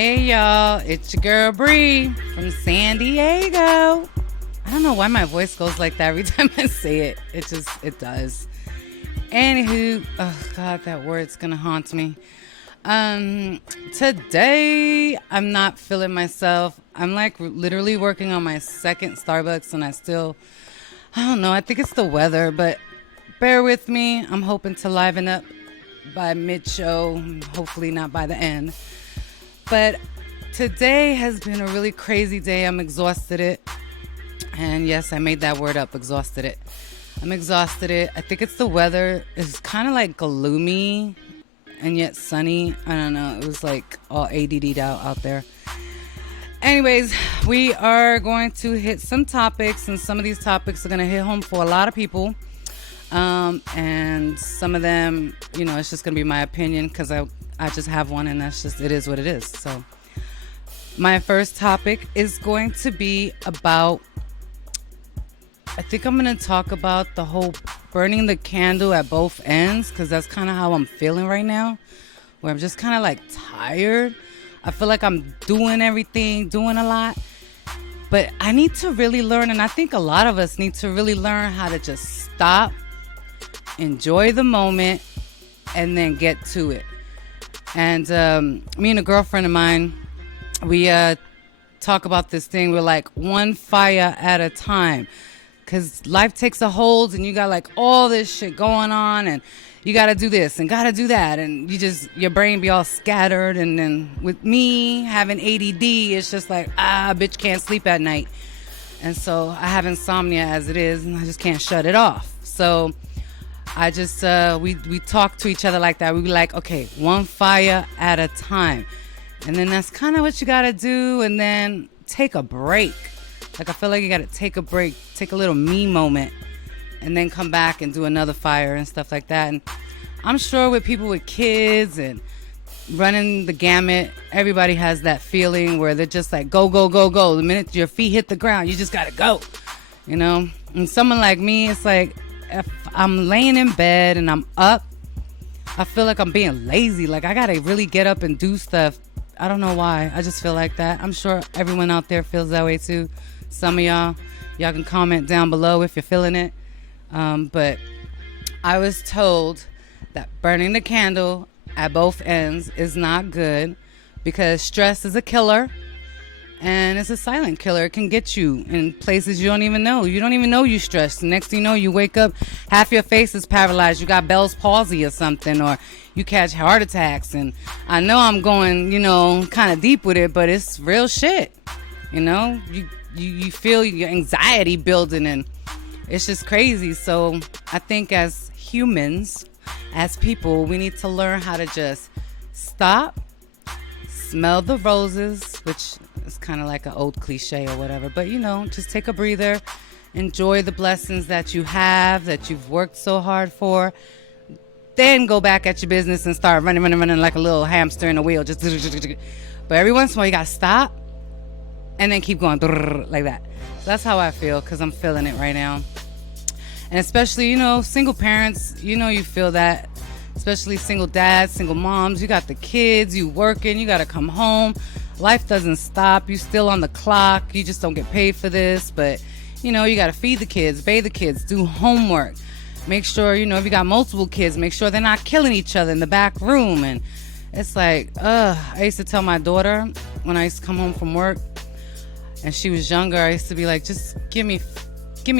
Hey y'all, it's your girl Bri from San Diego. I don't know why my voice goes like that every time I say it. It does. Anywho, oh God, that word's gonna haunt me. Today I'm not feeling myself. I'm like literally working on my second Starbucks and I don't know, I think it's the weather, but bear with me. I'm hoping to liven up by mid-show, hopefully not by the end. But today has been a really crazy day. I'm exhausted. And yes, I made that word up, exhausted. I'm exhausted. I think it's the weather. It's kind of like gloomy and yet sunny. I don't know. It was like all ADD'd out there. Anyways, we are going to hit some topics, and some of these topics are going to hit home for a lot of people. And some of them, it's just going to be my opinion because I just have one, and it is what it is. So my first topic is going to be about, I think I'm going to talk about the whole burning the candle at both ends, because that's kind of how I'm feeling right now, where I'm just kind of like tired. I feel like I'm doing everything, doing a lot, but I need to really learn, and I think a lot of us need to really learn how to just stop, enjoy the moment, and then get to it. And me and a girlfriend of mine, we talk about this thing. We're like one fire at a time, because life takes a hold, and you got like all this shit going on, and you got to do this and got to do that, and your brain be all scattered. And then with me having ADD, it's just like, bitch can't sleep at night. And so I have insomnia as it is, and I just can't shut it off. So I just, we talk to each other like that. We be like, okay, one fire at a time. And then that's kind of what you got to do. And then take a break. Like, I feel like you got to take a break, take a little me moment, and then come back and do another fire and stuff like that. And I'm sure with people with kids and running the gamut, everybody has that feeling where they're just like, go, go, go, go. The minute your feet hit the ground, you just got to go, And someone like me, it's like, if I'm laying in bed and I'm up, I feel like I'm being lazy. Like, I gotta really get up and do stuff. I don't know why. I just feel like that. I'm sure everyone out there feels that way too. Some of y'all can comment down below if you're feeling it. But I was told that burning the candle at both ends is not good, because stress is a killer. And it's a silent killer. It can get you in places you don't even know. You don't even know you're stressed. The next thing you know, you wake up, half your face is paralyzed. You got Bell's palsy or something, or you catch heart attacks. And I know I'm going, kind of deep with it, but it's real shit. You feel your anxiety building, and it's just crazy. So I think as humans, as people, we need to learn how to just stop, smell the roses, which is kind of like an old cliche or whatever, but just take a breather, enjoy the blessings that you have, that you've worked so hard for, then go back at your business and start running like a little hamster in a wheel. But every once in a while you gotta stop and then keep going like that. So that's how I feel, because I'm feeling it right now. And especially, single parents, you feel that. Especially single dads, single moms. You got the kids, you working, you got to come home. Life doesn't stop. You still on the clock. You just don't get paid for this. But, you got to feed the kids, bathe the kids, do homework. Make sure, if you got multiple kids, make sure they're not killing each other in the back room. And it's like, I used to tell my daughter when I used to come home from work and she was younger, I used to be like, just give me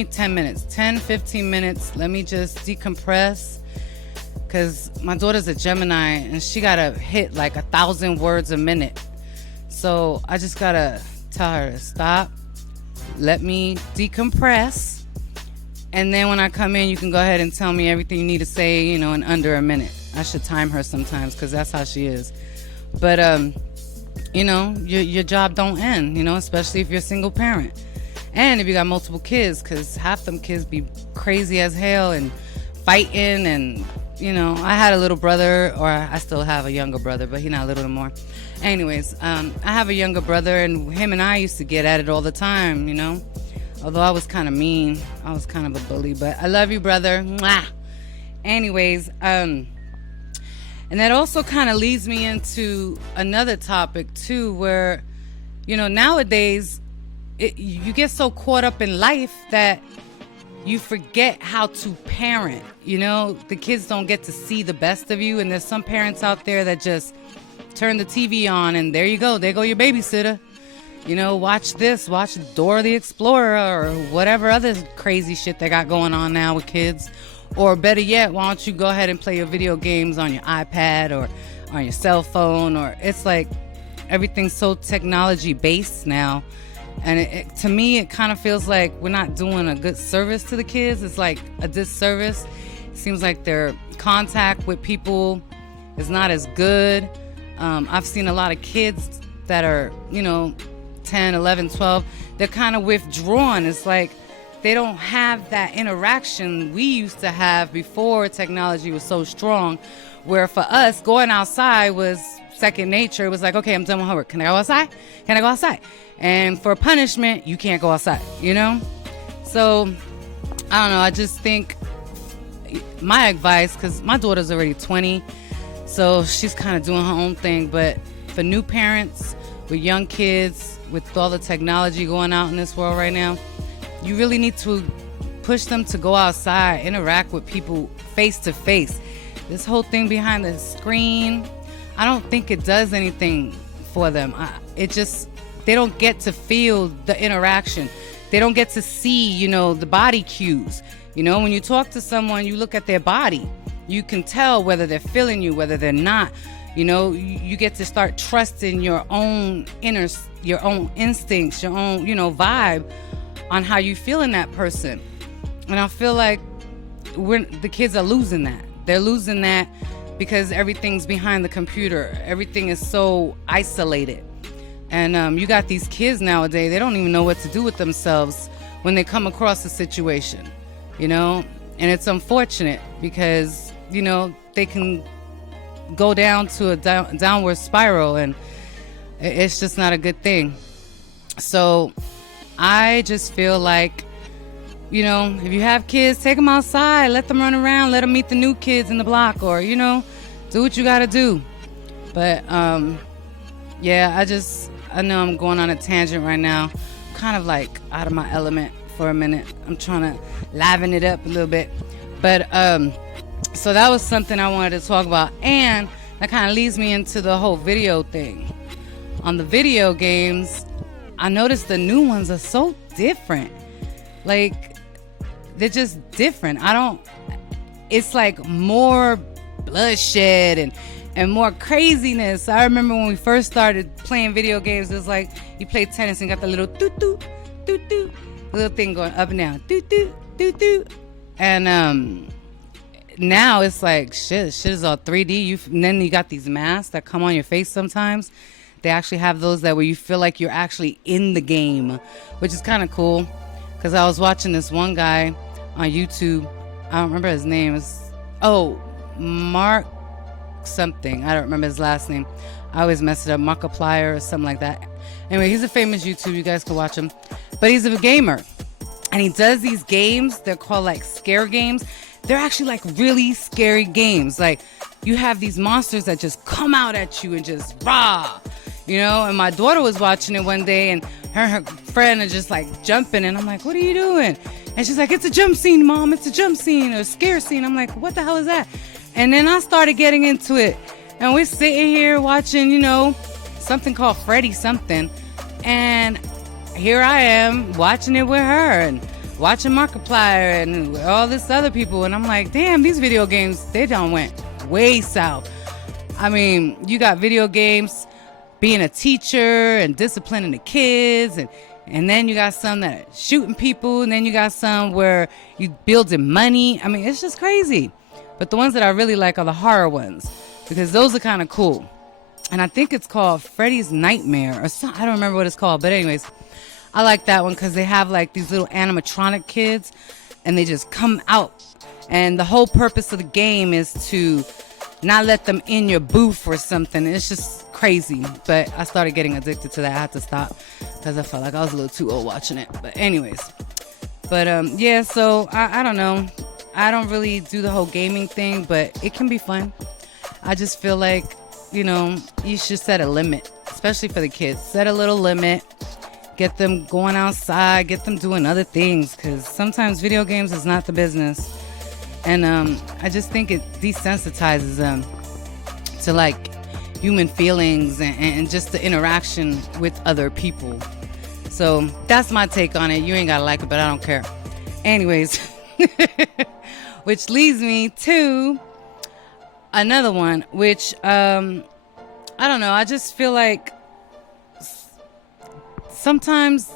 10 minutes, 10, 15 minutes. Let me just decompress. Because my daughter's a Gemini, and she got to hit like 1,000 words a minute. So I just got to tell her to stop, let me decompress. And then when I come in, you can go ahead and tell me everything you need to say, in under a minute. I should time her sometimes, because that's how she is. But, your job don't end, especially if you're a single parent. And if you got multiple kids, because half them kids be crazy as hell and fighting. And I had a little brother, or I still have a younger brother, but he's not little no more. Anyways, I have a younger brother, and him and I used to get at it all the time, Although I was kind of mean. I was kind of a bully, but I love you, brother. Mwah. Anyways, And that also kind of leads me into another topic too, where, nowadays you get so caught up in life that you forget how to parent. The kids don't get to see the best of you. And there's some parents out there that just turn the TV on and there you go. There go your babysitter. Watch this, watch Dora the Explorer or whatever other crazy shit they got going on now with kids. Or better yet, why don't you go ahead and play your video games on your iPad or on your cell phone? Or it's like everything's so technology based now. And to me, it kind of feels like we're not doing a good service to the kids. It's like a disservice. It seems like their contact with people is not as good. I've seen a lot of kids that are, 10, 11, 12. They're kind of withdrawn. It's like they don't have that interaction we used to have before technology was so strong, where for us, going outside was second nature. It was like, okay, I'm done with homework. Can I go outside? Can I go outside? And for punishment, you can't go outside, So, I don't know. I just think my advice, because my daughter's already 20, so she's kind of doing her own thing. But for new parents with young kids, with all the technology going out in this world right now, you really need to push them to go outside, interact with people face to face. This whole thing behind the screen, I don't think it does anything for them. They don't get to feel the interaction. They don't get to see, the body cues. When you talk to someone, you look at their body. You can tell whether they're feeling you, whether they're not. You get to start trusting your own instincts, your own, vibe on how you feel in that person. And I feel like the kids are losing that. They're losing that because everything's behind the computer. Everything is so isolated. And you got these kids nowadays, they don't even know what to do with themselves when they come across a situation, And it's unfortunate because, they can go down to a downward spiral, and it's just not a good thing. So I just feel like, if you have kids, take them outside, let them run around, let them meet the new kids in the block, or, do what you got to do. But, yeah, I know I'm going on a tangent right now, kind of like out of my element for a minute. I'm trying to liven it up a little bit. But, so that was something I wanted to talk about. And that kind of leads me into the whole video thing. On the video games, I noticed the new ones are so different. Like, they're just different. It's like more bloodshed and more craziness. I remember when we first started playing video games, it was like you play tennis and got the little doo-doo, doo-doo, little thing going up and down, doo-doo, doo-doo. And now it's like shit is all 3D. And then you got these masks that come on your face sometimes. They actually have those that where you feel like you're actually in the game, which is kind of cool. Because I was watching this one guy on YouTube. I don't remember his name. Mark something. I don't remember his last name. I always mess it up. Markiplier or something like that. Anyway, he's a famous YouTuber. You guys can watch him. But he's a gamer. And he does these games. They're called like scare games. They're actually like really scary games. Like you have these monsters that just come out at you and just rah, and my daughter was watching it one day and her friend are just like jumping and I'm like, what are you doing? And she's like, it's a jump scene, Mom. It's a jump scene or a scare scene. I'm like, what the hell is that? And then I started getting into it and we're sitting here watching, something called Freddy something. And here I am watching it with her and watching Markiplier and all this other people. And I'm like, damn, these video games, they done went way south. I mean, you got video games being a teacher and disciplining the kids. And then you got some that are shooting people. And then you got some where you building money. I mean, it's just crazy. But the ones that I really like are the horror ones because those are kind of cool. And I think it's called Freddy's Nightmare or something. I don't remember what it's called. But anyways, I like that one because they have like these little animatronic kids and they just come out. And the whole purpose of the game is to not let them in your booth or something. It's just crazy. But I started getting addicted to that. I had to stop because I felt like I was a little too old watching it. But anyways. Yeah, so I don't know. I don't really do the whole gaming thing, but it can be fun. I just feel like, you should set a limit, especially for the kids. Set a little limit. Get them going outside. Get them doing other things, because sometimes video games is not the business. And I just think it desensitizes them to like human feelings and just the interaction with other people. So that's my take on it. You ain't gotta like it, but I don't care. Anyways, which leads me to another one, which I don't know. I just feel like sometimes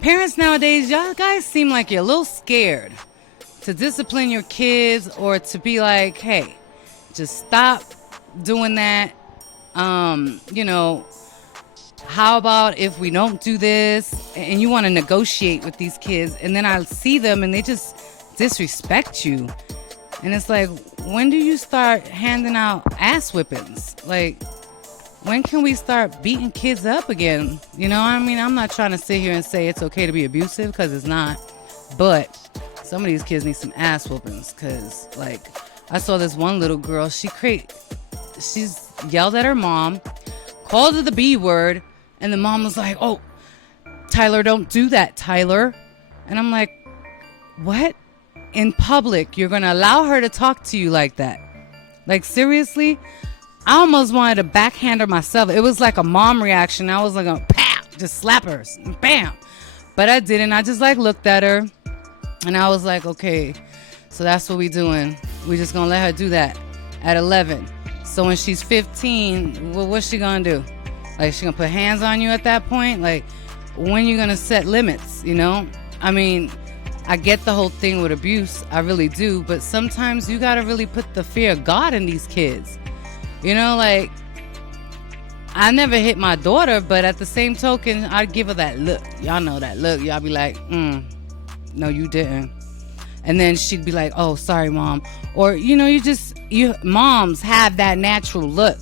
parents nowadays, y'all guys seem like you're a little scared to discipline your kids, or to be like, hey, just stop doing that. How about if we don't do this? And you want to negotiate with these kids, and then I see them and they just disrespect you. And it's like, when do you start handing out ass whippings? Like, when can we start beating kids up again? You know what I mean? I'm not trying to sit here and say it's okay to be abusive, because it's not. But some of these kids need some ass whoopings, because, like, I saw this one little girl. She's yelled at her mom, called her the B word, and the mom was like, oh, Tyler, don't do that, Tyler. And I'm like, what? In public, you're going to allow her to talk to you like that? Like, seriously? I almost wanted to backhand her myself. It was like a mom reaction. I was like, pow, just slap her, bam. But I didn't. I just, like, looked at her, and I was like, okay, so that's what we doing. We just going to let her do that at 11. So when she's 15, well, what's she going to do? Like, she going to put hands on you at that point? Like, when you going to set limits, I mean, I get the whole thing with abuse. I really do. But sometimes you got to really put the fear of God in these kids. Like, I never hit my daughter, but at the same token, I'd give her that look. Y'all know that look. Y'all be like, no, you didn't. And then she'd be like, oh, sorry, Mom. Or, moms have that natural look.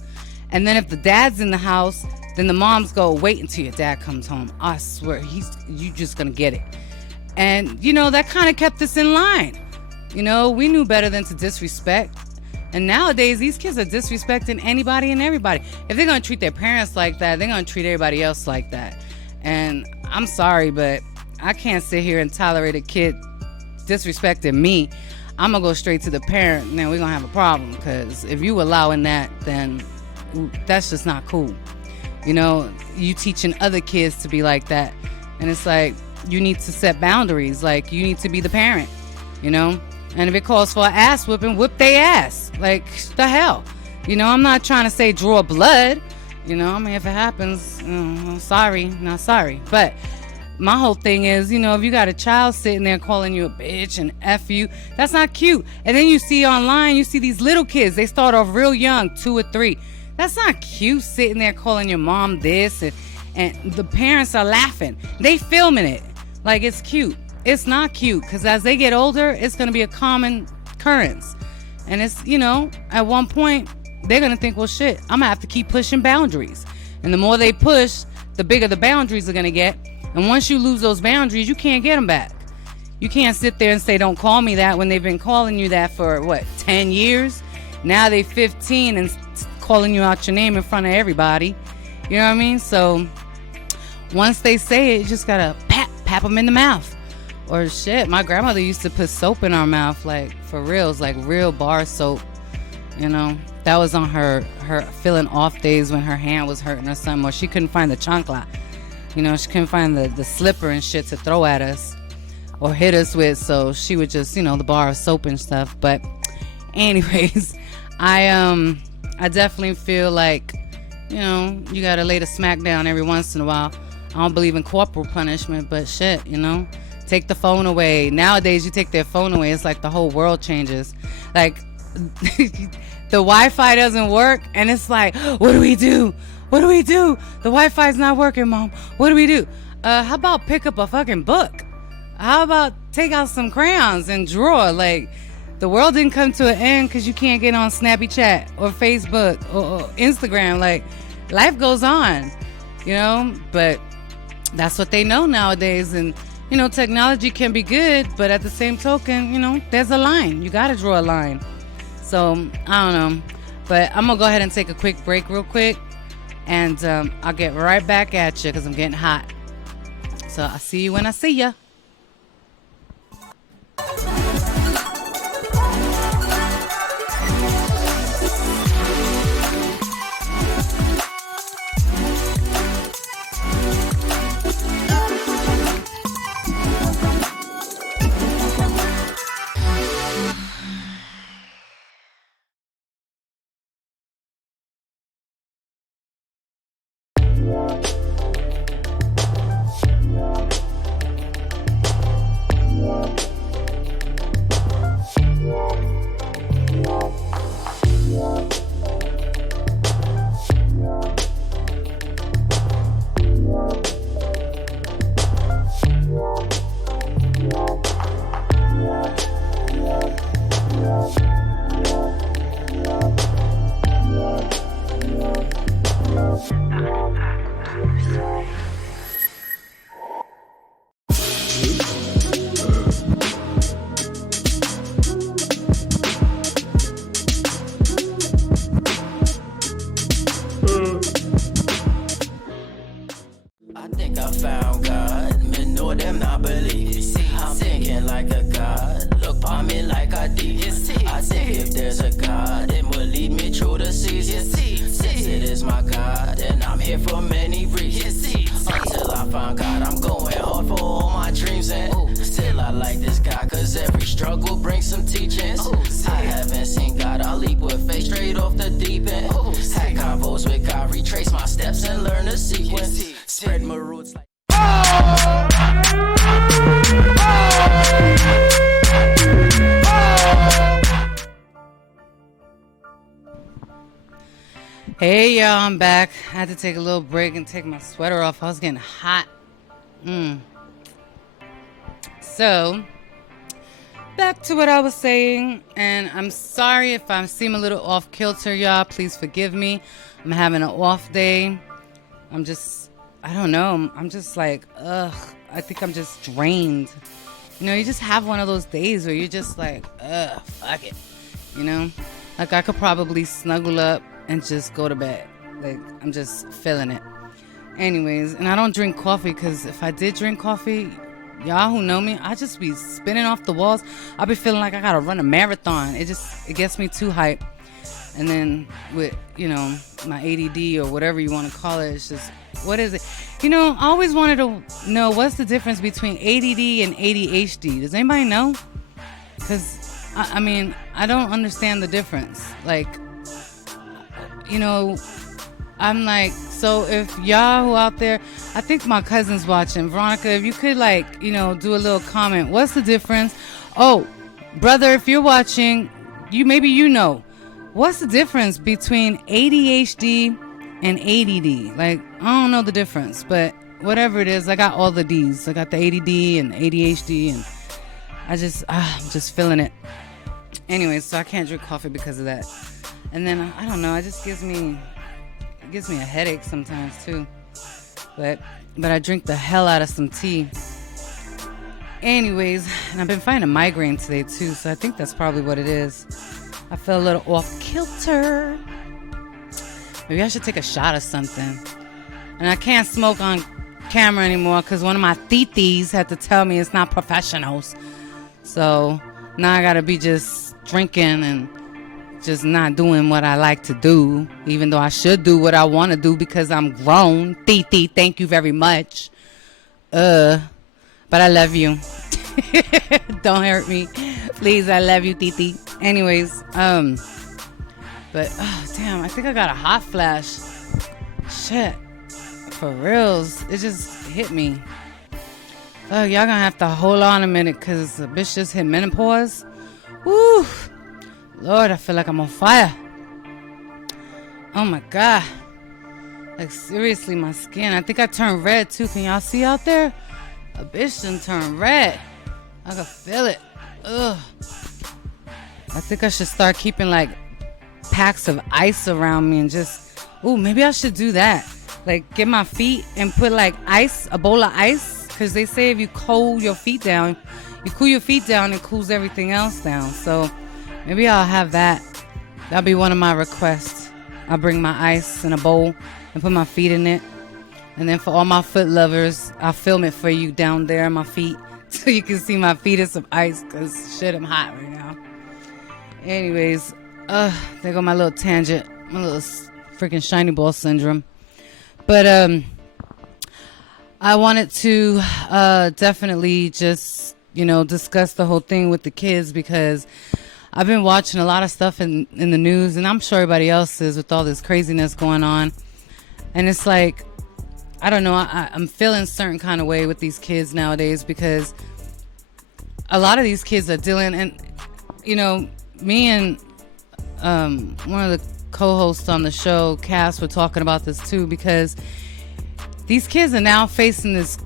And then if the dad's in the house, then the moms go, wait until your dad comes home. I swear, you just going to get it. And, that kind of kept us in line. We knew better than to disrespect. And nowadays, these kids are disrespecting anybody and everybody. If they're going to treat their parents like that, they're going to treat everybody else like that. And I'm sorry, but I can't sit here and tolerate a kid disrespecting me. I'm going to go straight to the parent, and then we're going to have a problem. Because if you allowing that, then that's just not cool. You teaching other kids to be like that. And it's like, you need to set boundaries. Like, you need to be the parent, And if it calls for an ass whipping, whip they ass. Like, the hell. I'm not trying to say draw blood. I mean, if it happens, sorry, not sorry. But my whole thing is, if you got a child sitting there calling you a bitch and F you, that's not cute. And then you see online, you see these little kids. They start off real young, 2 or 3. That's not cute, sitting there calling your mom this. And the parents are laughing. They filming it like it's cute. It's not cute, because as they get older, it's going to be a common occurrence. And it's, at one point, they're going to think, well, shit, I'm going to have to keep pushing boundaries. And the more they push, the bigger the boundaries are going to get. And once you lose those boundaries, you can't get them back. You can't sit there and say, don't call me that, when they've been calling you that for, 10 years? Now they're 15 and calling you out your name in front of everybody. You know what I mean? So once they say it, you just got to pap them in the mouth. Or shit, my grandmother used to put soap in our mouth, like, for reals, like real bar soap. That was on her feeling off days when her hand was hurting or something, or she couldn't find the chancla. She couldn't find the slipper and shit to throw at us or hit us with, so she would just, the bar of soap and stuff. But anyways, I definitely feel like, you gotta lay the smack down every once in a while. I don't believe in corporal punishment, but shit, take the phone away. Nowadays, you take their phone away, it's like the whole world changes. Like, the Wi-Fi doesn't work, and it's like, what do we do? What do we do? The Wi-Fi's not working, Mom. What do we do? How about pick up a fucking book? How about take out some crayons and draw? Like, the world didn't come to an end because you can't get on Snappy Chat or Facebook or Instagram. Like, life goes on, but that's what they know nowadays. And technology can be good, but at the same token, there's a line. You got to draw a line. So I don't know, but I'm gonna go ahead and take a quick break real quick, and I'll get right back at you because I'm getting hot. So I'll see you when I see ya. I think I found God, men know them not believe. I'm thinking like a God, look upon me like a demon. I think if there's a God, it will lead me through the seasons. Since it is my God, and I'm here for many reasons. Until I find God, I'm going hard for all my dreams. And still I like this guy, cause every struggle brings some teachings. I haven't seen God, I'll leap with faith straight off the deep end. Had convos with God, retrace my steps and learn the sequence. Spread my roots like Hey y'all, I'm back. I had to take a little break and take my sweater off. I was getting hot. So, back to what I was saying, and I'm sorry if I seem a little off kilter, y'all. Please forgive me. I'm having an off day. I don't know. I'm just like, ugh. I think I'm just drained. You know, you just have one of those days where you're just like, ugh, fuck it. You know? Like, I could probably snuggle up and just go to bed. Like, I'm just feeling it. Anyways, and I don't drink coffee because if I did drink coffee, y'all who know me, I just be spinning off the walls. I'll be feeling like I gotta run a marathon. It gets me too hype. And then with, you know, my ADD or whatever you want to call it, it's just, what is it? You know, I always wanted to know what's the difference between ADD and ADHD. Does anybody know? Because, I mean, I don't understand the difference. Like, you know, I'm like, so if y'all who out there, I think my cousin's watching. Veronica, if you could, like, you know, do a little comment. What's the difference? Oh, brother, if you're watching, maybe you know. What's the difference between ADHD and ADD? Like, I don't know the difference, but whatever it is, I got all the D's. I got the ADD and ADHD, and I'm just feeling it. Anyway, so I can't drink coffee because of that. And then, I don't know, it gives me a headache sometimes too. But I drink the hell out of some tea. Anyways, and I've been fighting a migraine today too, so I think that's probably what it is. I feel a little off kilter. Maybe I should take a shot or something. And I can't smoke on camera anymore because one of my titis had to tell me it's not professionals. So now I gotta be just drinking and just not doing what I like to do, even though I should do what I want to do because I'm grown. Titi, thank you very much. But I love you. Don't hurt me. Please, I love you, Titi. Anyways, but, oh, damn, I think I got a hot flash. Shit. For reals. It just hit me. Oh, y'all gonna have to hold on a minute because the bitch just hit menopause. Woo. Lord, I feel like I'm on fire. Oh, my God. Like, seriously, my skin. I think I turned red, too. Can y'all see out there? A bitch done turned red. I can feel it. Ugh. I think I should start keeping, like, packs of ice around me and just... Ooh, maybe I should do that. Like, get my feet and put, like, ice, a bowl of ice. Because they say if you cool your feet down, it cools everything else down. So maybe I'll have that. That'll be one of my requests. I'll bring my ice in a bowl and put my feet in it. And then for all my foot lovers, I'll film it for you down there on my feet so you can see my feet in some ice because shit, I'm hot right now. Anyways, there go my little tangent, my little freaking shiny ball syndrome. But I wanted to definitely just, discuss the whole thing with the kids because I've been watching a lot of stuff in the news, and I'm sure everybody else is with all this craziness going on. And it's like, I don't know, I'm feeling a certain kind of way with these kids nowadays because a lot of these kids are dealing, and, me and one of the co-hosts on the show, Cass, were talking about this too because these kids are now facing this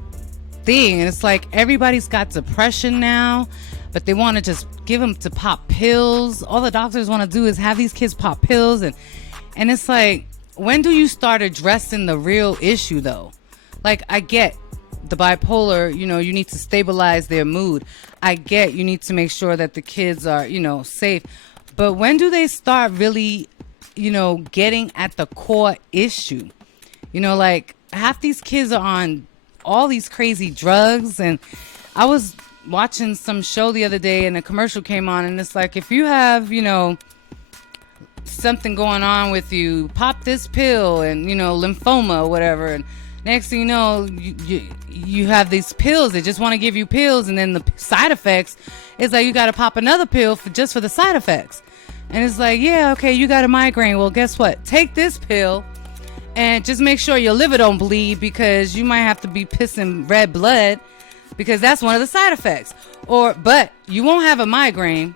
thing, and it's like everybody's got depression now, but they want to just give them to pop pills. All the doctors want to do is have these kids pop pills, and it's like, when do you start addressing the real issue though? Like, I get the bipolar, you need to stabilize their mood. I get you need to make sure that the kids are, safe. But when do they start really, getting at the core issue? Like, half these kids are on all these crazy drugs. And I was watching some show the other day and a commercial came on, and it's like, if you have, something going on with you, pop this pill, and lymphoma or whatever, and next thing you know, you have these pills. They just want to give you pills, and then the side effects is like you got to pop another pill just for the side effects. And it's like, yeah, okay, you got a migraine. Well, guess what? Take this pill and just make sure your liver don't bleed because you might have to be pissing red blood because that's one of the side effects. But you won't have a migraine,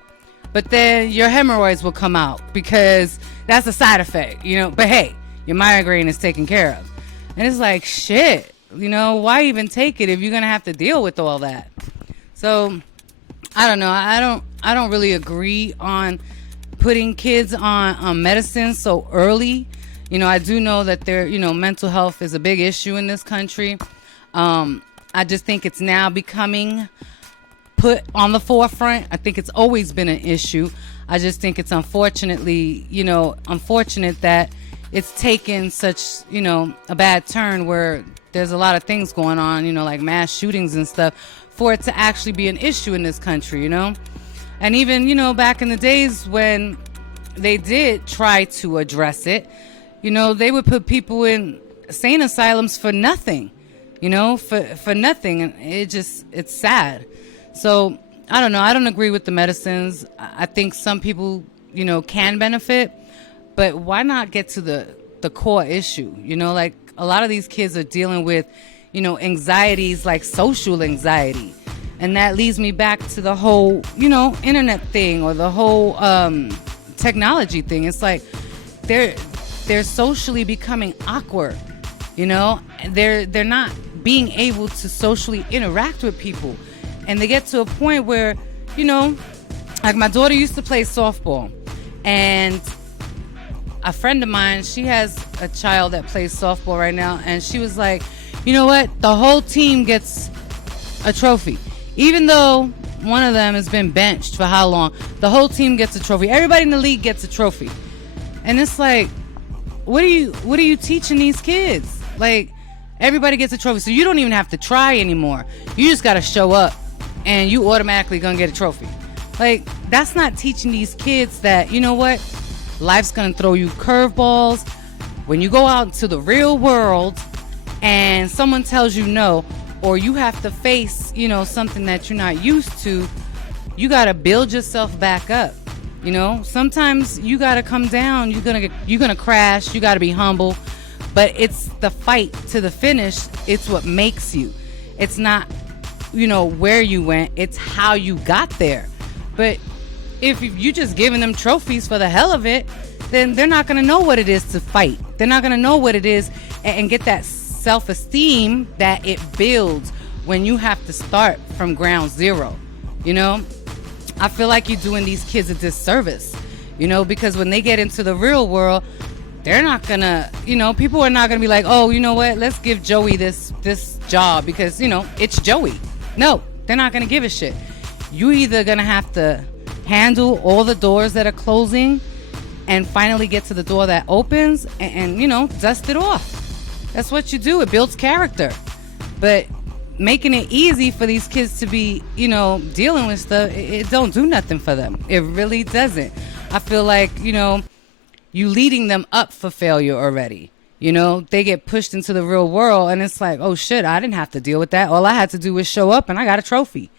but then your hemorrhoids will come out because that's a side effect, But hey, your migraine is taken care of. And it's like, shit, why even take it if you're going to have to deal with all that? So, I don't know. I don't really agree on putting kids on medicine so early. I do know that mental health is a big issue in this country. I just think it's now becoming put on the forefront. I think it's always been an issue. I just think it's unfortunate that it's taken such, a bad turn where there's a lot of things going on, like mass shootings and stuff, for it to actually be an issue in this country, And even, back in the days when they did try to address it, they would put people in insane asylums for nothing, for nothing. And it's sad. So, I don't know. I don't agree with the medicines. I think some people, can benefit. But why not get to the core issue? Like a lot of these kids are dealing with, anxieties like social anxiety. And that leads me back to the whole, internet thing or the whole technology thing. It's like they're socially becoming awkward, They're not being able to socially interact with people. And they get to a point where, like my daughter used to play softball. And a friend of mine, she has a child that plays softball right now, and she was like, you know what? The whole team gets a trophy. Even though one of them has been benched for how long, the whole team gets a trophy. Everybody in the league gets a trophy. And it's like, what are you teaching these kids? Like, everybody gets a trophy, so you don't even have to try anymore. You just got to show up, and you automatically gonna get a trophy. Like, that's not teaching these kids that, life's gonna throw you curveballs. When you go out into the real world and someone tells you no, or you have to face, something that you're not used to, you gotta build yourself back up. Sometimes you gotta come down. You're gonna crash. You gotta be humble, but it's the fight to the finish. It's what makes you. It's not, where you went. It's how you got there. But if you just giving them trophies for the hell of it, then they're not going to know what it is to fight. They're not going to know what it is and get that self-esteem that it builds when you have to start from ground zero. I feel like you're doing these kids a disservice, because when they get into the real world, they're not going to, people are not going to be like, oh, you know what, let's give Joey this job because, it's Joey. No, they're not going to give a shit. You either going to have to handle all the doors that are closing and finally get to the door that opens and dust it off. That's what you do. It builds character. But making it easy for these kids to be, dealing with stuff, it don't do nothing for them. It really doesn't. I feel like, you leading them up for failure already. They get pushed into the real world and it's like, oh shit, I didn't have to deal with that. All I had to do was show up and I got a trophy.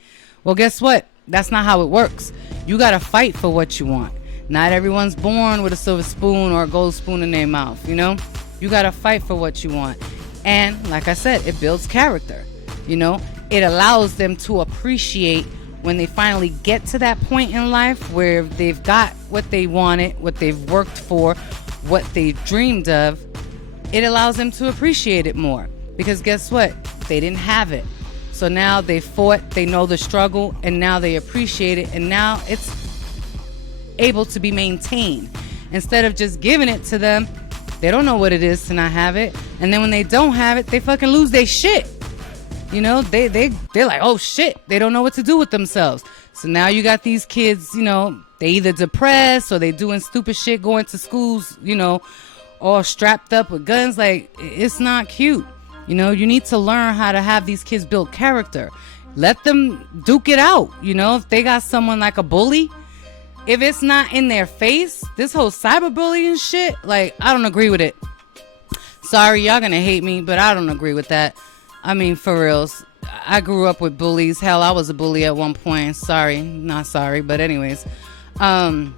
Well, guess what? That's not how it works. You got to fight for what you want. Not everyone's born with a silver spoon or a gold spoon in their mouth, You got to fight for what you want. And like I said, it builds character. It allows them to appreciate when they finally get to that point in life where they've got what they wanted, what they've worked for, what they dreamed of. It allows them to appreciate it more because guess what? They didn't have it. So now they fought, they know the struggle, and now they appreciate it, and now it's able to be maintained. Instead of just giving it to them, they don't know what it is to not have it. And then when they don't have it, they fucking lose their shit. They're like, oh shit, they don't know what to do with themselves. So now you got these kids, they either depressed or they doing stupid shit, going to schools, all strapped up with guns. Like, it's not cute. You need to learn how to have these kids build character. Let them duke it out. If they got someone like a bully, if it's not in their face, this whole cyberbullying shit, like, I don't agree with it. Sorry, y'all gonna hate me, but I don't agree with that. I mean, for reals. I grew up with bullies. Hell, I was a bully at one point. Sorry, not sorry, but anyways. I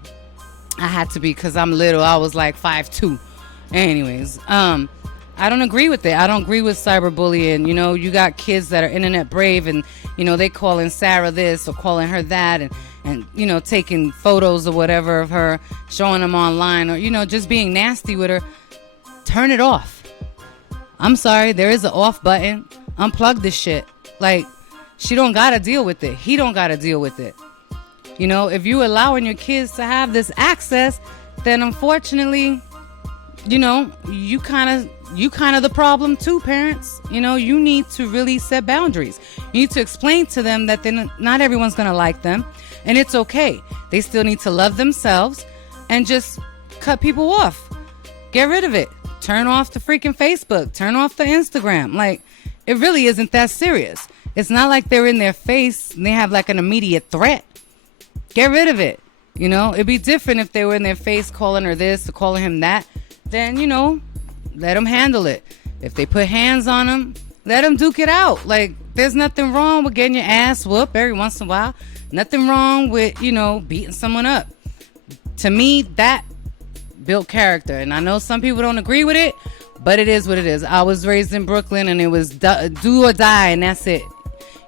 had to be because I'm little. I was like 5'2". Anyways, I don't agree with it. I don't agree with cyberbullying. You got kids that are internet brave and, they calling Sarah this or calling her that and taking photos or whatever of her, showing them online or, just being nasty with her. Turn it off. I'm sorry. There is an off button. Unplug this shit. Like, she don't got to deal with it. He don't got to deal with it. If you allowing your kids to have this access, then unfortunately, you kind of the problem too, parents. You need to really set boundaries. You need to explain to them that not everyone's going to like them, and it's okay. They still need to love themselves and just cut people off. Get rid of it. Turn off the freaking Facebook. Turn off the Instagram. Like, it really isn't that serious. It's not like they're in their face and they have like an immediate threat. Get rid of it. It'd be different if they were in their face calling her this or calling him that. Then, let them handle it. If they put hands on them, let them duke it out. Like, there's nothing wrong with getting your ass whooped every once in a while. Nothing wrong with, beating someone up. To me, that built character. And I know some people don't agree with it, but it is what it is. I was raised in Brooklyn and it was do or die, and that's it.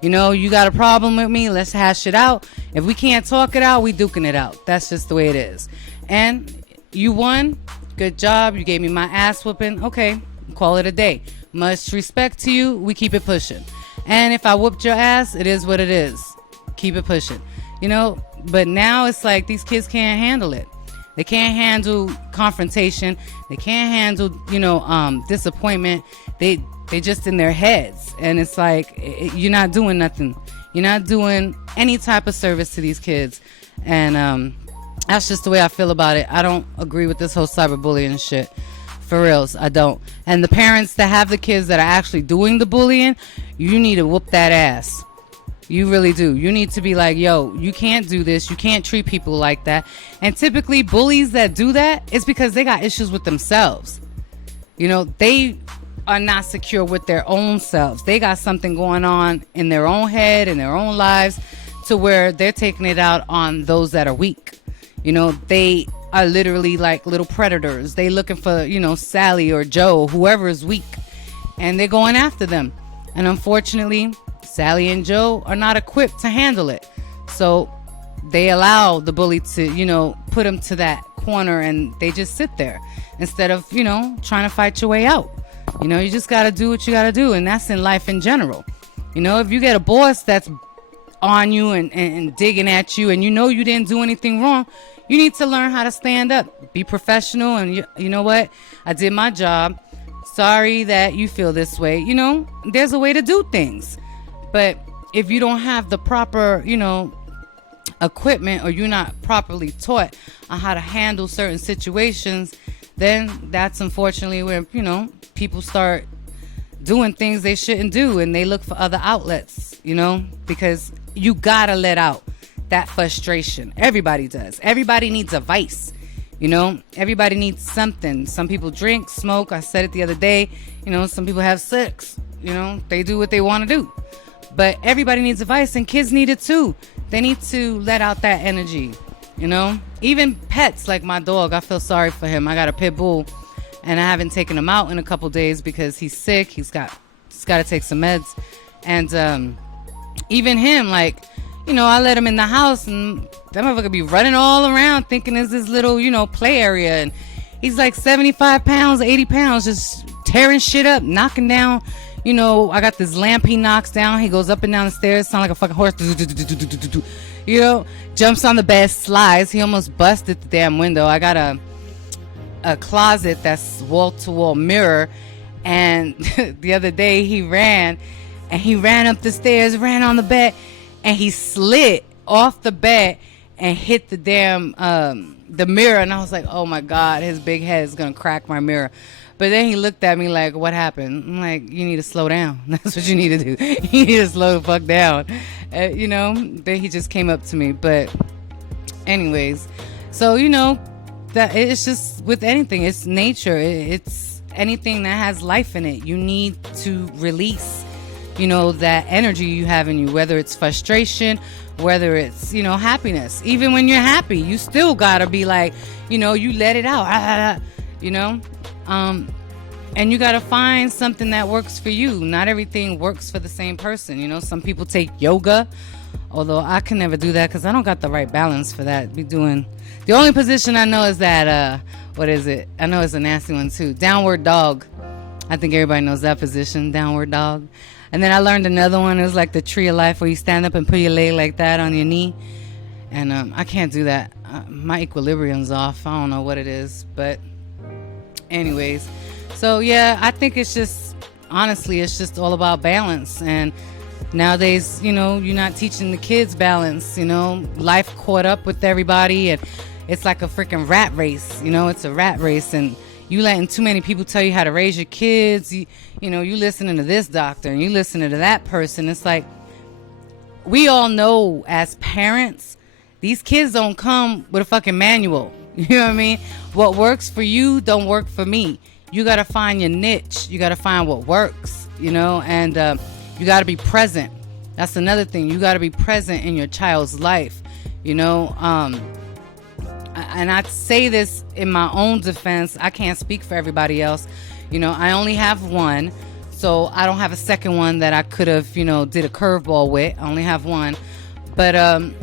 You got a problem with me, let's hash it out. If we can't talk it out, we duking it out. That's just the way it is. And you won. Good job. You gave me my ass whooping. Okay, call it a day. Much respect to you. We keep it pushing. And if I whooped your ass, it is what it is. Keep it pushing. But now it's like these kids can't handle it. They can't handle confrontation. They can't handle, disappointment. They just in their heads. And it's like, you're not doing nothing. You're not doing any type of service to these kids. And that's just the way I feel about it. I don't agree with this whole cyberbullying shit. For reals, I don't. And the parents that have the kids that are actually doing the bullying, you need to whoop that ass. You really do. You need to be like, yo, you can't do this. You can't treat people like that. And typically bullies that do that, it's because they got issues with themselves. They are not secure with their own selves. They got something going on in their own head, in their own lives, to where they're taking it out on those that are weak. They are literally like little predators. They looking for, Sally or Joe, whoever is weak, and they're going after them. And unfortunately, Sally and Joe are not equipped to handle it. So they allow the bully to, put them to that corner, and they just sit there instead of, trying to fight your way out. You just got to do what you got to do. And that's in life in general. If you get a boss that's on you and digging at you, and you didn't do anything wrong, you need to learn how to stand up, be professional. And you know what? I did my job. Sorry that you feel this way. There's a way to do things. But if you don't have the proper, equipment or you're not properly taught on how to handle certain situations, then that's unfortunately where, people start doing things they shouldn't do and they look for other outlets, because you gotta let out that frustration. Everybody does. Everybody needs a vice. Everybody needs something. Some people drink, smoke. I said it the other day. Some people have sex. They do what they want to do. But everybody needs a vice, and kids need it too. They need to let out that energy. Even pets like my dog. I feel sorry for him. I got a pit bull, and I haven't taken him out in a couple days because he's sick. He's got to take some meds, and even him, like, I let him in the house, and that motherfucker be running all around thinking it's this little, play area. And he's like 75 pounds, 80 pounds, just tearing shit up, knocking down. I got this lamp he knocks down. He goes up and down the stairs, sound like a fucking horse. Jumps on the bed, slides. He almost busted the damn window. I got a closet that's wall-to-wall mirror. And the other day he ran up the stairs, ran on the bed, and he slid off the bed and hit the damn the mirror. And I was like, oh my God, his big head is gonna crack my mirror. But then he looked at me like, what happened? I'm like, you need to slow down. That's what you need to do. You need to slow the fuck down. Then he just came up to me. But anyways, so that it's just with anything, it's nature. It's anything that has life in it. You need to release that energy you have in you, whether it's frustration, whether it's, happiness. Even when you're happy, you still gotta be like, you let it out, and you gotta find something that works for you. Not everything works for the same person. Some people take yoga, although I can never do that because I don't got the right balance for that. The only position I know is that, what is it? I know it's a nasty one too. Downward dog. I think everybody knows that position, downward dog. And then I learned another one. It was like the tree of life, where you stand up and put your leg like that on your knee. And I can't do that. My equilibrium's off. I don't know what it is. But anyways. So, yeah, I think it's just, honestly, it's just all about balance. And nowadays, you're not teaching the kids balance. Life caught up with everybody. And it's like a freaking rat race. It's a rat race. And you letting too many people tell you how to raise your kids. You listening to this doctor and you listening to that person. It's like, we all know as parents, these kids don't come with a fucking manual. You know what I mean? What works for you don't work for me. You got to find your niche. You got to find what works, and you got to be present. That's another thing. You got to be present in your child's life, and I say this in my own defense. I can't speak for everybody else. I only have one, so I don't have a second one that I could have, did a curveball with. I only have one. But,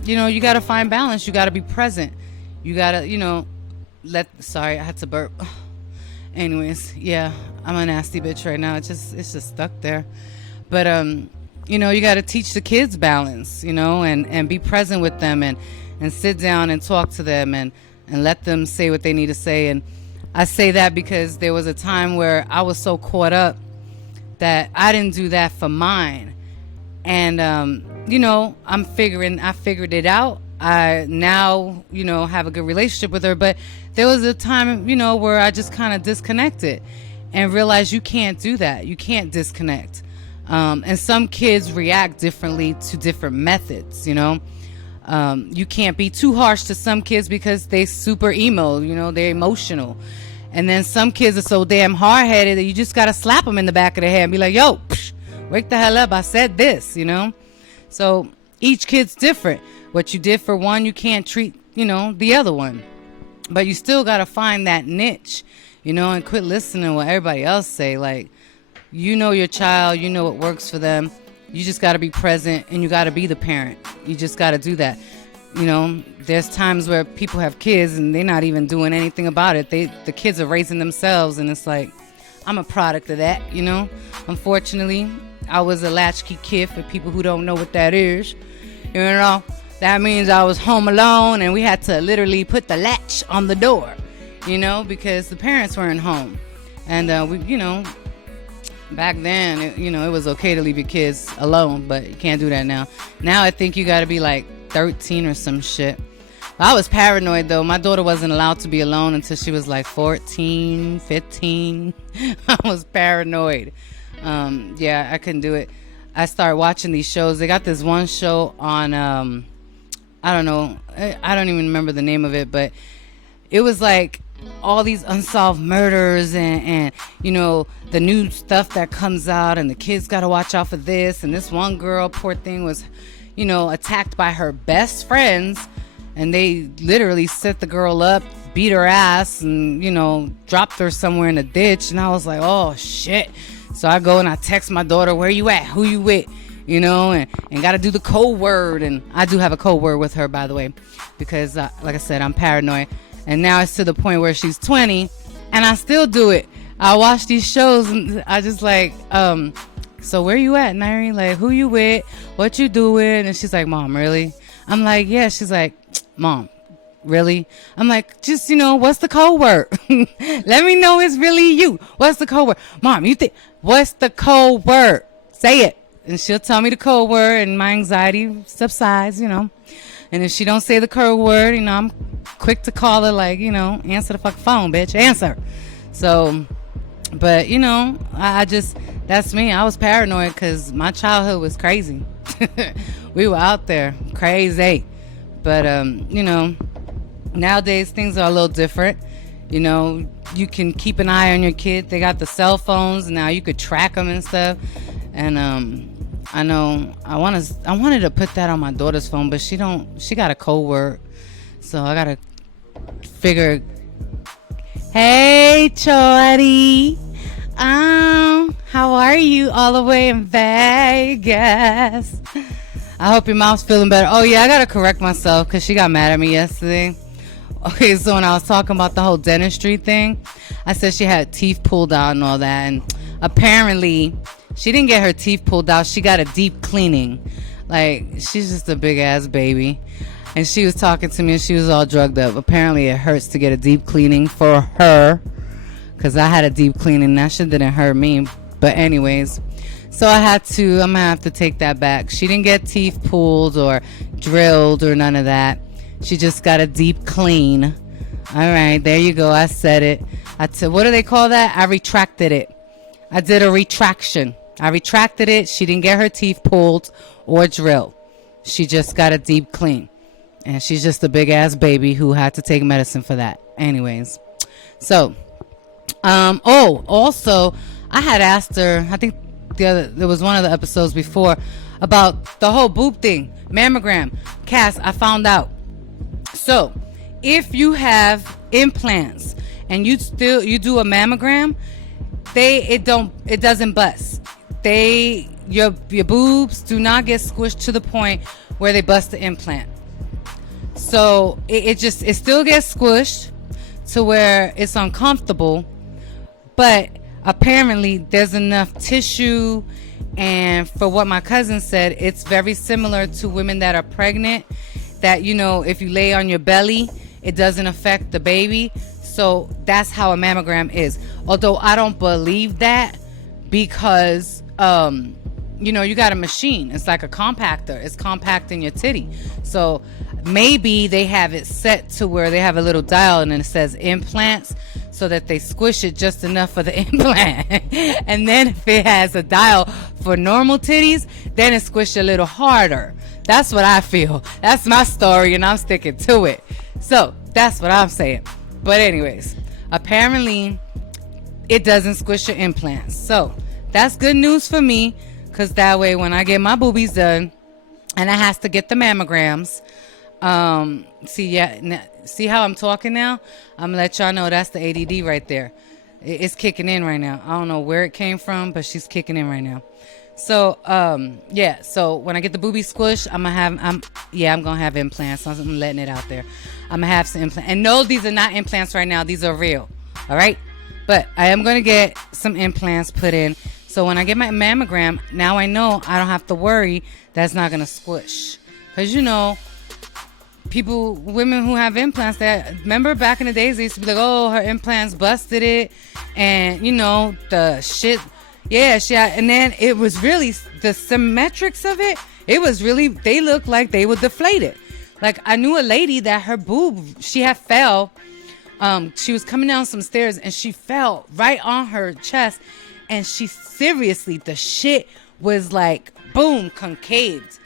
you got to find balance. You got to be present. You got to, sorry, I had to burp. Anyways, yeah, I'm a nasty bitch right now. It's just stuck there. But, you got to teach the kids balance, and be present with them and sit down and talk to them and let them say what they need to say. And I say that because there was a time where I was so caught up that I didn't do that for mine. And, I figured it out. I now, have a good relationship with her. But there was a time, where I just kind of disconnected and realized you can't do that. You can't disconnect. And some kids react differently to different methods, You can't be too harsh to some kids because they super emo, they're emotional. And then some kids are so damn hard-headed that you just got to slap them in the back of the head and be like, yo, wake the hell up. I said this, So each kid's different. What you did for one, you can't treat, the other one. But you still got to find that niche, and quit listening to what everybody else say. Like, your child, what works for them. You just got to be present, and you got to be the parent. You just got to do that. There's times where people have kids and they're not even doing anything about it. The kids are raising themselves, and it's like, I'm a product of that, Unfortunately, I was a latchkey kid for people who don't know what that is. That means I was home alone, and we had to literally put the latch on the door, because the parents weren't home. And, back then, it was okay to leave your kids alone, but you can't do that now. Now I think you got to be like 13 or some shit. I was paranoid though. My daughter wasn't allowed to be alone until she was like 14, 15. I was paranoid. Yeah, I couldn't do it. I started watching these shows. They got this one show on, I don't know, I don't even remember the name of it, but it was like all these unsolved murders and you know, the new stuff that comes out, and the kids got to watch out for this. And this one girl, poor thing, was, you know, attacked by her best friends, and they literally set the girl up, beat her ass, and, you know, dropped her somewhere in a ditch. And I was like, oh shit. So I go and I text my daughter, where you at? Who you with? You know, and got to do the code word. And I do have a code word with her, by the way, because like I said, I'm paranoid. And now it's to the point where she's 20 and I still do it. I watch these shows and I just like, so where you at, Nairi? Like, who you with? What you doing? And she's like, Mom, really? I'm like, yeah. She's like, Mom, really? I'm like, just, you know, what's the code word? Let me know it's really you. What's the code word? Mom, you think, what's the code word? Say it. And she'll tell me the code word and my anxiety subsides, you know. And if she don't say the code word, you know, I'm quick to call her, like, you know, answer the fucking phone, bitch. Answer. So, but, you know, I just, that's me. I was paranoid because my childhood was crazy. We were out there crazy. But, you know, nowadays things are a little different. You know, you can keep an eye on your kid. They got the cell phones now. You could track them and stuff. And I know I wanted to put that on my daughter's phone, but she got a code word. So I gotta figure. Hey, Chorty. How are you all the way in Vegas? I hope your mom's feeling better. Oh yeah, I gotta correct myself because she got mad at me yesterday. Okay, so when I was talking about the whole dentistry thing, I said she had teeth pulled out and all that, and apparently she didn't get her teeth pulled out. She got a deep cleaning. Like, she's just a big ass baby. And she was talking to me and she was all drugged up. Apparently it hurts to get a deep cleaning for her, because I had a deep cleaning. That shit didn't hurt me. But anyways, so I'm going to have to take that back. She didn't get teeth pulled or drilled or none of that. She just got a deep clean. All right, there you go. I said it. What do they call that? I retracted it. I did a retraction. I retracted it. She didn't get her teeth pulled or drilled. She just got a deep clean. And she's just a big ass baby who had to take medicine for that. Anyways. So, also, I had asked her, I think there was one of the episodes before, about the whole boob thing, mammogram. Cass, I found out. So, if you have implants and you do a mammogram, it doesn't bust. Your boobs do not get squished to the point where they bust the implant. So it still gets squished to where it's uncomfortable, but apparently there's enough tissue, and for what my cousin said, it's very similar to women that are pregnant, that, you know, if you lay on your belly, it doesn't affect the baby. So that's how a mammogram is. Although I don't believe that, because you know, you got a machine. It's like a compactor. It's compacting your titty. So maybe they have it set to where they have a little dial and then it says implants, so that they squish it just enough for the implant. And then if it has a dial for normal titties, then it's squished a little harder. That's what I feel. That's my story and I'm sticking to it. So that's what I'm saying. But anyways, apparently it doesn't squish your implants. So that's good news for me, because that way when I get my boobies done and I has to get the mammograms, see how I'm talking now? I'm gonna let y'all know that's the ADD right there. It's kicking in right now. I don't know where it came from, but she's kicking in right now. So yeah, so when I get the boobies squished, I'm gonna have implants. I'm letting it out there. I'm gonna have some implants. And no, these are not implants right now. These are real. All right? But I am gonna get some implants put in. So when I get my mammogram, now I know I don't have to worry that's not going to squish. Because, you know, women who have implants, remember back in the days, they used to be like, oh, her implants busted it. And, you know, the shit. Yeah, and then it was really, the symmetrics of it It was really, they looked like they were deflated. Like, I knew a lady that her boob, she had fell. She was coming down some stairs and she fell right on her chest. And she seriously, the shit was like, boom, concaved.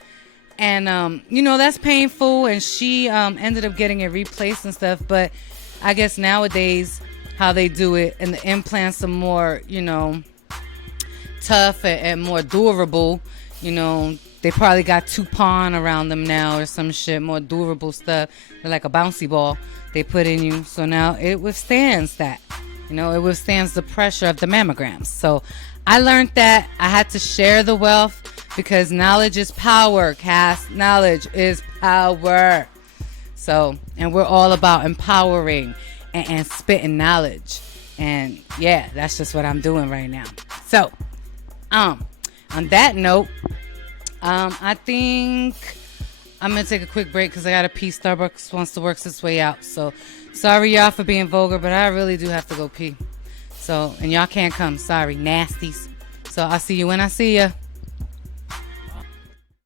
And, you know, that's painful. And she ended up getting it replaced and stuff. But I guess nowadays, how they do it, and the implants are more, you know, tough and more durable. You know, they probably got Tupon around them now or some shit, more durable stuff. They're like a bouncy ball they put in you. So now it withstands that. You know, it withstands the pressure of the mammograms. So I learned that I had to share the wealth because knowledge is power, Cass. Knowledge is power. So, and we're all about empowering and spitting knowledge. And yeah, that's just what I'm doing right now. So, on that note, I think I'm going to take a quick break because I got to pee. Starbucks wants to work its way out. So, sorry y'all for being vulgar, but I really do have to go pee. So, and y'all can't come. Sorry, nasties. So, I'll see you when I see ya.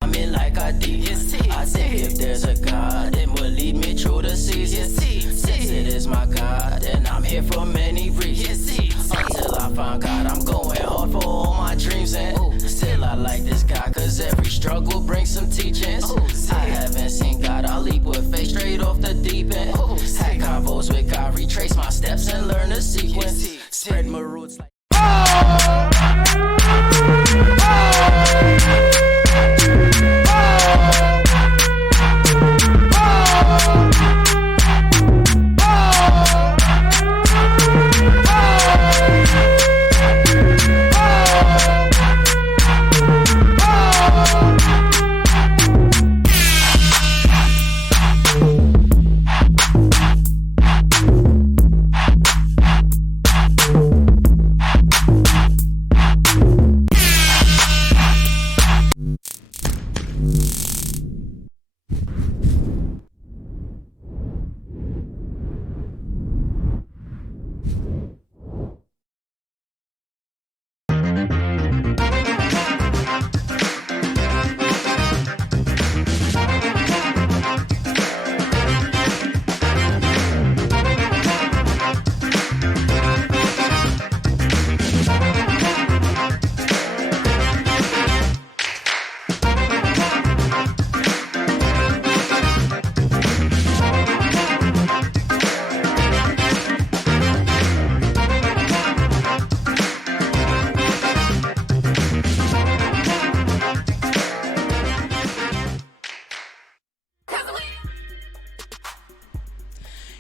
I mean, like I did. I think if there's a God, it will lead me through the seasons. Since it is my God, and I'm here for many reasons. Until I find God, I'm going hard for all my dreams. And still I like this guy, cause every struggle brings some teachings. I haven't seen God, I'll leap with faith straight off the deep end. Had convos with God, retrace my steps and learn the sequence. Spread my roots like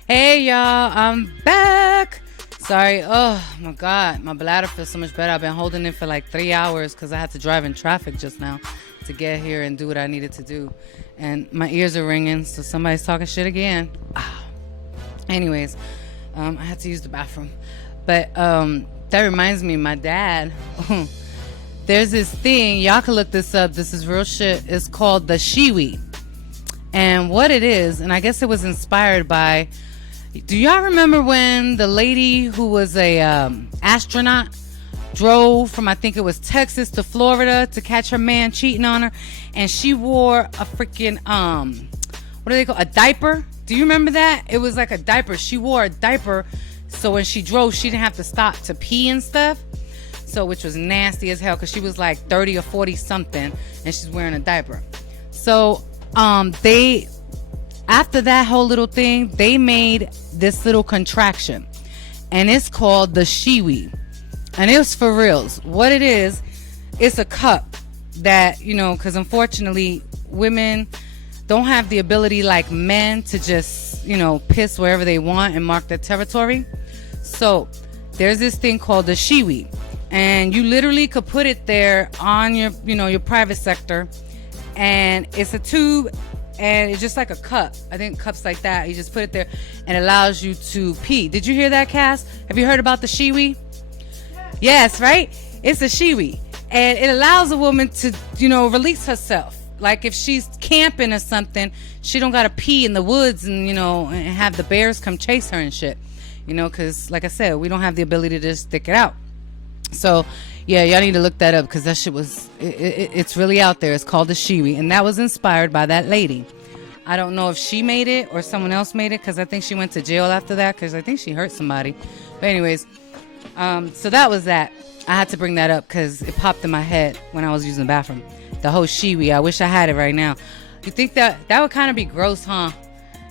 Hey y'all, I'm back. Sorry, oh my God, my bladder feels so much better. I've been holding it for like 3 hours because I had to drive in traffic just now to get here and do what I needed to do. And my ears are ringing, so somebody's talking shit again. Anyways, I had to use the bathroom. But that reminds me, my dad, there's this thing, y'all can look this up, this is real shit, it's called the shiwi. And what it is, and I guess it was inspired by, do y'all remember when the lady who was a astronaut drove from, I think it was Texas to Florida to catch her man cheating on her, and she wore a freaking what do they call, a diaper? Do you remember that? It was like a diaper. She wore a diaper so when she drove she didn't have to stop to pee and stuff. So, which was nasty as hell because she was like 30 or 40 something and she's wearing a diaper. So they, after that whole little thing, they made this little contraction and it's called the shiwi. And it was for reals. What it is, it's a cup that, you know, because unfortunately women don't have the ability like men to just, you know, piss wherever they want and mark their territory. So there's this thing called the shiwi, and you literally could put it there on your, you know, your private sector, and it's a tube and it's just like a cup. I think cups like that, you just put it there and it allows you to pee. Did you hear that, Cass? Have you heard about the shiwi? Yes, right? It's a shiwi, and it allows a woman to, you know, release herself. Like if she's camping or something, she don't gotta pee in the woods and, you know, and have the bears come chase her and shit, you know, because like I said, we don't have the ability to just stick it out. So Yeah, y'all need to look that up because that shit was, it's really out there. It's called the Shiwi, and that was inspired by that lady. I don't know if she made it or someone else made it because I think she went to jail after that because I think she hurt somebody. But anyways, so that was that. I had to bring that up because it popped in my head when I was using the bathroom. The whole Shiwi. I wish I had it right now. You think that would kind of be gross, huh?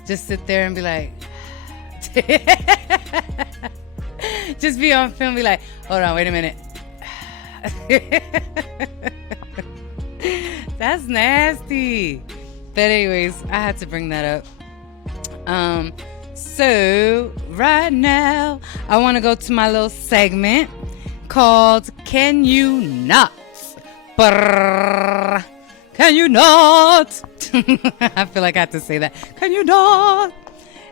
Just sit there and be like, just be on film, be like, hold on, wait a minute. That's nasty. But anyways, I had to bring that up. So right now I want to go to my little segment called Can You Not? Brrr. Can you not? I feel like I have to say that. Can you not?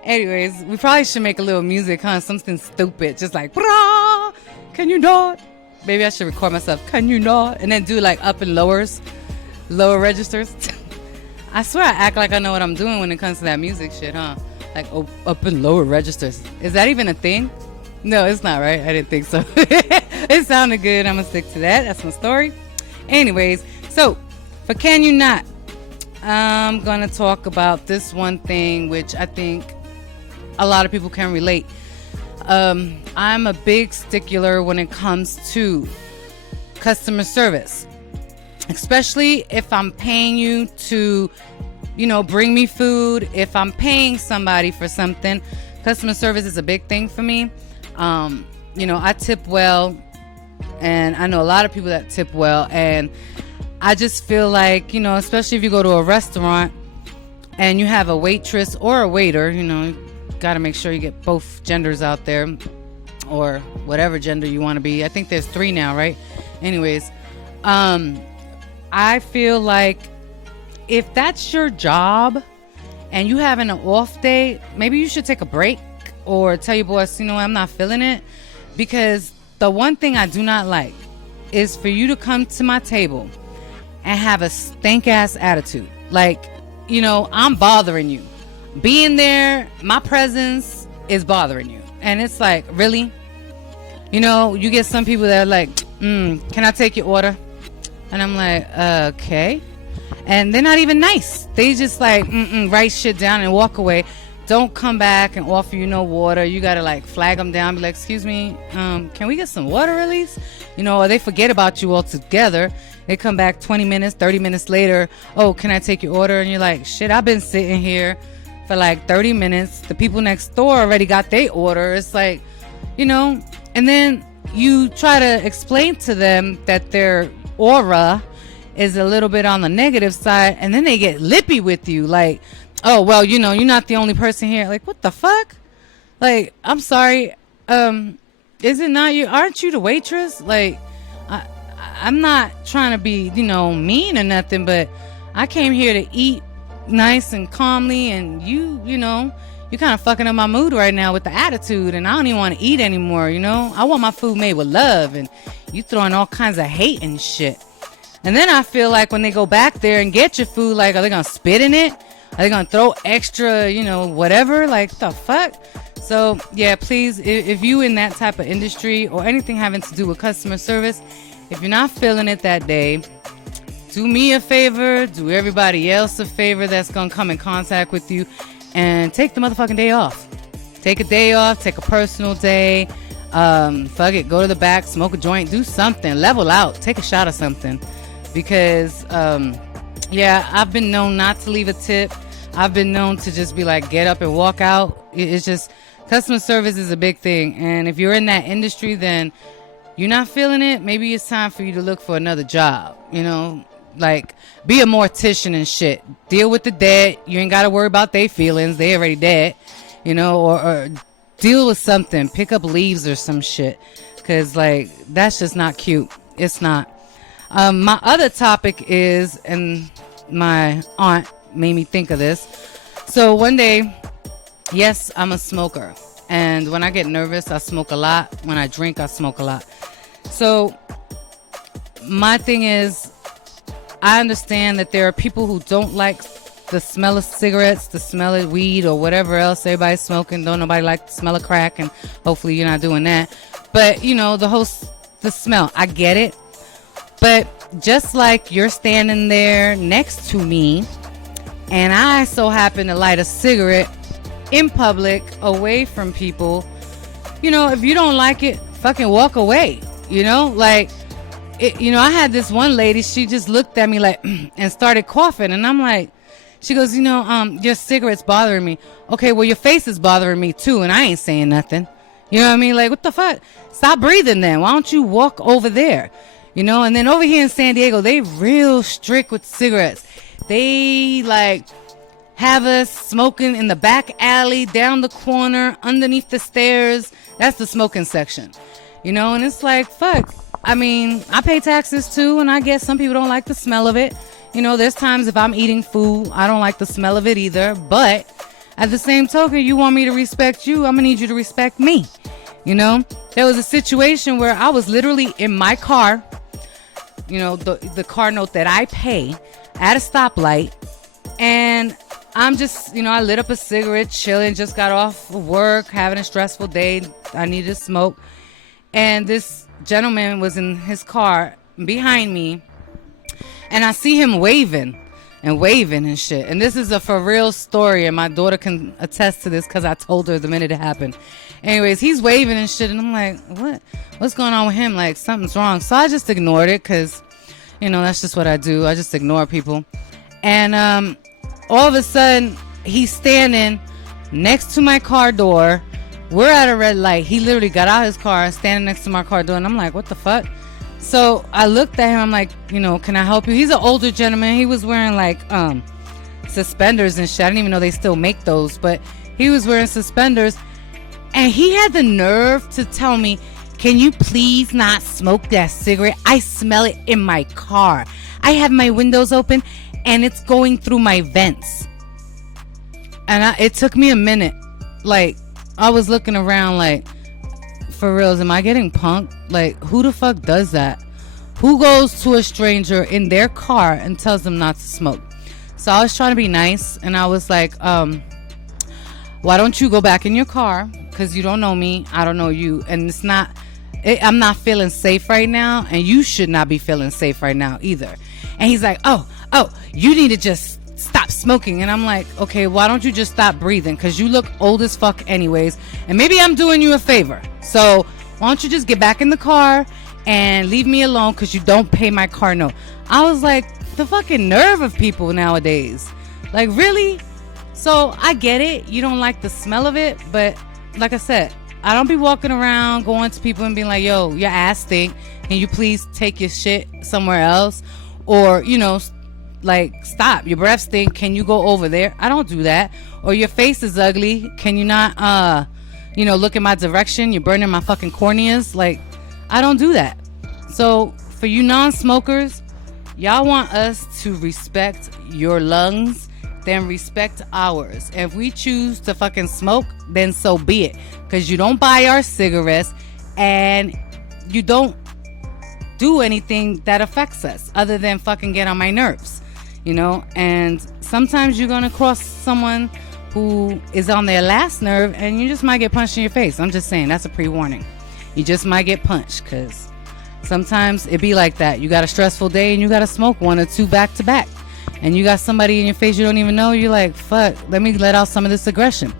Anyways, we probably should make a little music, huh? Something stupid. Just like, brah, can you not? Maybe I should record myself. Can you not? And then do like up and lower registers. I swear I act like I know what I'm doing when it comes to that music shit, huh? Like up and lower registers. Is that even a thing? No, it's not, right? I didn't think so. It sounded good. I'm going to stick to that. That's my story. Anyways, so for Can You Not? I'm going to talk about this one thing, which I think a lot of people can relate. I'm a big stickler when it comes to customer service, especially if I'm paying you to, bring me food. If I'm paying somebody for something, customer service is a big thing for me. I tip well, and I know a lot of people that tip well, and I just feel like, especially if you go to a restaurant and you have a waitress or a waiter, you got to make sure you get both genders out there, or whatever gender you want to be. I think there's 3 now, right? Anyways, I feel like if that's your job and you having an off day, maybe you should take a break or tell your boss, I'm not feeling it. Because the one thing I do not like is for you to come to my table and have a stank ass attitude. Like, I'm bothering you. Being there, my presence is bothering you. And it's like, really? You get some people that are like, can I take your order? And I'm like, okay. And they're not even nice. They just like, write shit down and walk away. Don't come back and offer you no water. You gotta like flag them down, be like, excuse me, can we get some water at least? Or they forget about you altogether. They come back 20 minutes, 30 minutes later. Oh, can I take your order? And you're like, shit, I've been sitting here for like 30 minutes. The people next door already got their order. It's like, and then you try to explain to them that their aura is a little bit on the negative side, and then they get lippy with you like, oh, well, you're not the only person here. Like, what the fuck? Like, I'm sorry. Is it not you? Aren't you the waitress? Like, I'm not trying to be, mean or nothing, but I came here to eat nice and calmly, and you kind of fucking up my mood right now with the attitude, and I don't even want to eat anymore, I want my food made with love, and you throwing all kinds of hate and shit. And then I feel like when they go back there and get your food, like, are they going to spit in it? Are they going to throw extra, whatever? Like, the fuck? So, yeah, please, if you in that type of industry or anything having to do with customer service, if you're not feeling it that day, do me a favor, do everybody else a favor that's going to come in contact with you, and take the motherfucking day off. Take a day off, take a personal day. Fuck it, go to the back, smoke a joint, do something, level out, take a shot of something. Because, I've been known not to leave a tip. I've been known to just be like, get up and walk out. It's just, customer service is a big thing. And if you're in that industry, then you're not feeling it. Maybe it's time for you to look for another job. Like, be a mortician and shit. Deal with the dead. You ain't got to worry about their feelings. They already dead. Or deal with something. Pick up leaves or some shit. Because, like, that's just not cute. It's not. My other topic is, and my aunt made me think of this. So one day, yes, I'm a smoker. And when I get nervous, I smoke a lot. When I drink, I smoke a lot. So my thing is, I understand that there are people who don't like the smell of cigarettes, the smell of weed, or whatever else everybody's smoking. Don't nobody like the smell of crack, and hopefully you're not doing that. But, the whole the smell. I get it. But just like you're standing there next to me and I so happen to light a cigarette in public away from people, if you don't like it, fucking walk away. Like, I had this one lady, she just looked at me like, and started coughing. And I'm like, she goes, your cigarette's bothering me. Okay, well, your face is bothering me too. And I ain't saying nothing. You know what I mean? Like, what the fuck? Stop breathing then. Why don't you walk over there? And then over here in San Diego, they real strict with cigarettes. They like have us smoking in the back alley, down the corner, underneath the stairs. That's the smoking section. And it's like, fuck. I mean, I pay taxes too, and I guess some people don't like the smell of it. There's times if I'm eating food, I don't like the smell of it either. But at the same token, you want me to respect you, I'm gonna need you to respect me. There was a situation where I was literally in my car, the car note that I pay, at a stoplight, and I'm just, I lit up a cigarette, chilling, just got off of work, having a stressful day. I needed to smoke. And this gentleman was in his car behind me, and I see him waving and shit. And this is a for real story, and my daughter can attest to this because I told her the minute it happened. Anyways, he's waving and shit, and I'm like, what's going on with him? Like, something's wrong. So I just ignored it because, that's just what I do. I just ignore people. And all of a sudden, he's standing next to my car door. We're at a red light. He literally got out of his car, standing next to my car door, and I'm like, what the fuck? So I looked at him. I'm like, can I help you? He's an older gentleman. He was wearing like suspenders and shit. I didn't even know they still make those, but he was wearing suspenders. And he had the nerve to tell me, can you please not smoke that cigarette? I smell it in my car. I have my windows open and it's going through my vents. And it took me a minute. Like, I was looking around like, for reals, am I getting punked? Like, who the fuck does that? Who goes to a stranger in their car and tells them not to smoke? So I was trying to be nice, and I was like, why don't you go back in your car? Because you don't know me, I don't know you, and I'm not feeling safe right now, and you should not be feeling safe right now either. And he's like, oh, you need to just stop smoking. And I'm like, okay, why don't you just stop breathing? Because you look old as fuck anyways, and maybe I'm doing you a favor. So why don't you just get back in the car and leave me alone, because you don't pay my car note. I was like, the fucking nerve of people nowadays. Like, really? So I get it, you don't like the smell of it, but like I said, I don't be walking around going to people and being like, yo, your ass stink, can you please take your shit somewhere else? Or, like, stop, your breath stink, can you go over there? I don't do that. Or your face is ugly, can you not look in my direction, you're burning my fucking corneas? Like, I don't do that. So for you non-smokers, y'all want us to respect your lungs, then respect ours. If we choose to fucking smoke, then so be it, because you don't buy our cigarettes and you don't do anything that affects us other than fucking get on my nerves, and sometimes you're gonna cross someone who is on their last nerve and you just might get punched in your face. I'm just saying, that's a pre-warning. You just might get punched, because sometimes it be like that. You got a stressful day and you gotta smoke one or two back to back, and you got somebody in your face you don't even know. You're like, fuck, let me let out some of this aggression.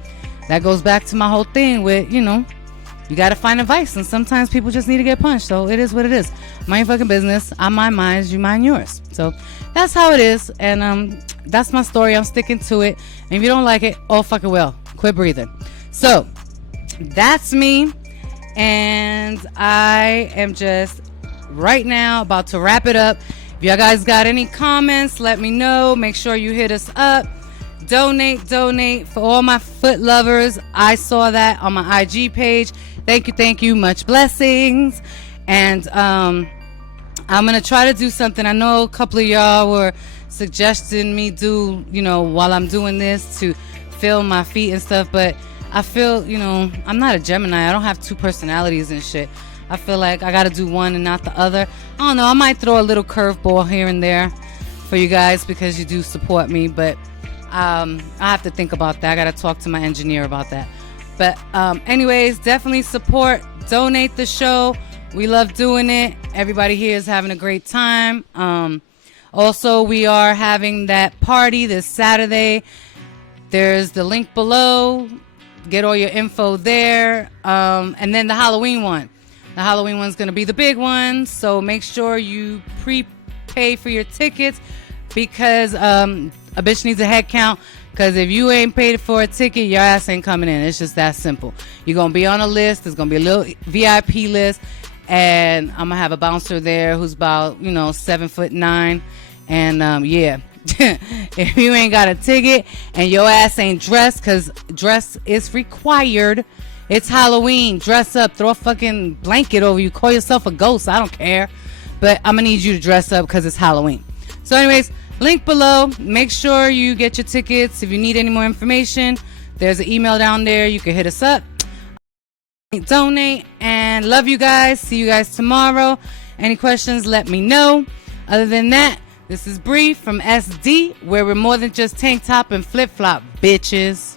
That goes back to my whole thing with, you gotta find a vice, and sometimes people just need to get punched. So it is what it is. Mind your fucking business. I mind mine, you mind yours. So that's how it is, and that's my story. I'm sticking to it. And if you don't like it, oh fucking well, quit breathing. So that's me, and I am just right now about to wrap it up. If y'all guys got any comments, let me know. Make sure you hit us up. Donate for all my foot lovers. I saw that on my IG page. Thank you. Much blessings. And I'm gonna try to do something. I know a couple of y'all were suggesting me do, while I'm doing this, to film my feet and stuff, but I feel, I'm not a Gemini. I don't have two personalities and shit. I feel like I gotta do one and not the other. I don't know, I might throw a little curveball here and there for you guys because you do support me, but I have to think about that. I gotta talk to my engineer about that. But anyways, definitely support, donate the show, We love doing it. Everybody here is having a great time. Also, we are having that party this Saturday. There's the link below. Get all your info there. And then the Halloween one. The Halloween one's going to be the big one. So make sure you prepay for your tickets because a bitch needs a head count. Because if you ain't paid for a ticket, your ass ain't coming in. It's just that simple. You're going to be on a list. There's going to be a little VIP list. And I'm going to have a bouncer there who's about, 7'9". And yeah, if you ain't got a ticket and your ass ain't dressed, because dress is required. It's Halloween. Dress up. Throw a fucking blanket over you. Call yourself a ghost. I don't care. But I'm going to need you to dress up because it's Halloween. So anyways, link below. Make sure you get your tickets. If you need any more information, there's an email down there. You can hit us up. Donate. And love you guys. See you guys tomorrow. Any questions, let me know. Other than that, this is Bri from SD, where we're more than just tank top and flip flop, bitches.